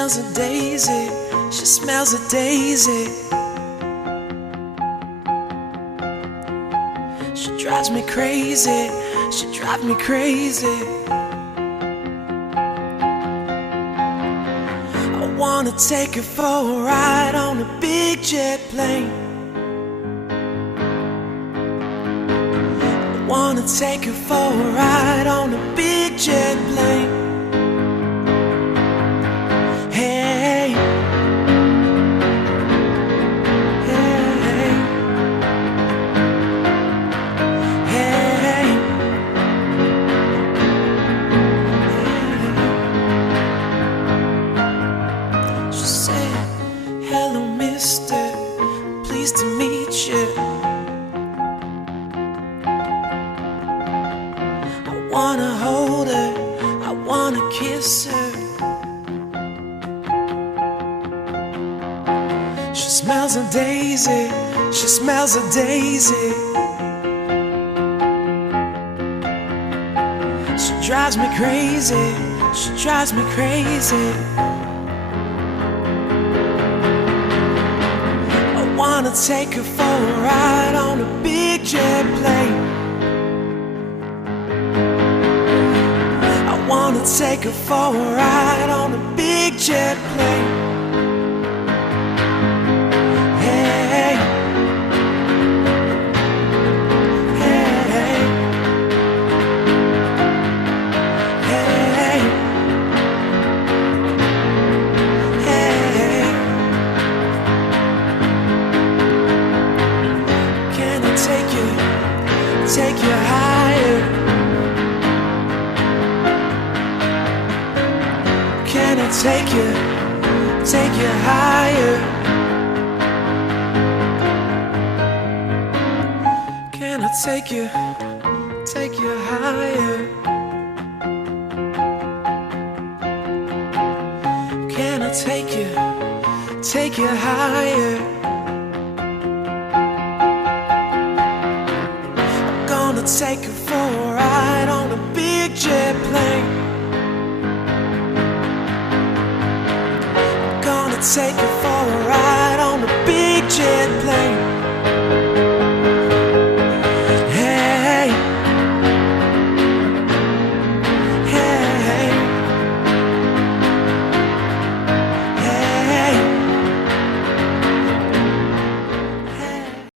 smells a daisy, she smells a daisy. She drives me crazy, she drives me crazy. I wanna take her for a ride on a big jet plane. I wanna take her for a ride on a big jet plane. Hey, hey, hey, hey. She said, hello mister, pleased to meet you. I wanna hold her, I wanna kiss her. She smells a daisy, she smells a daisy. She drives me crazy, she drives me crazy. I wanna take her for a ride on a big jet plane. I wanna take her for a ride on a big jet plane. Hey, hey, hey, hey. Can I take you higher? Can I take you higher? Can I take you higher? Can I take you higher? I'm gonna take her for a ride on a big jet plane. Take her for a ride on a big jet plane.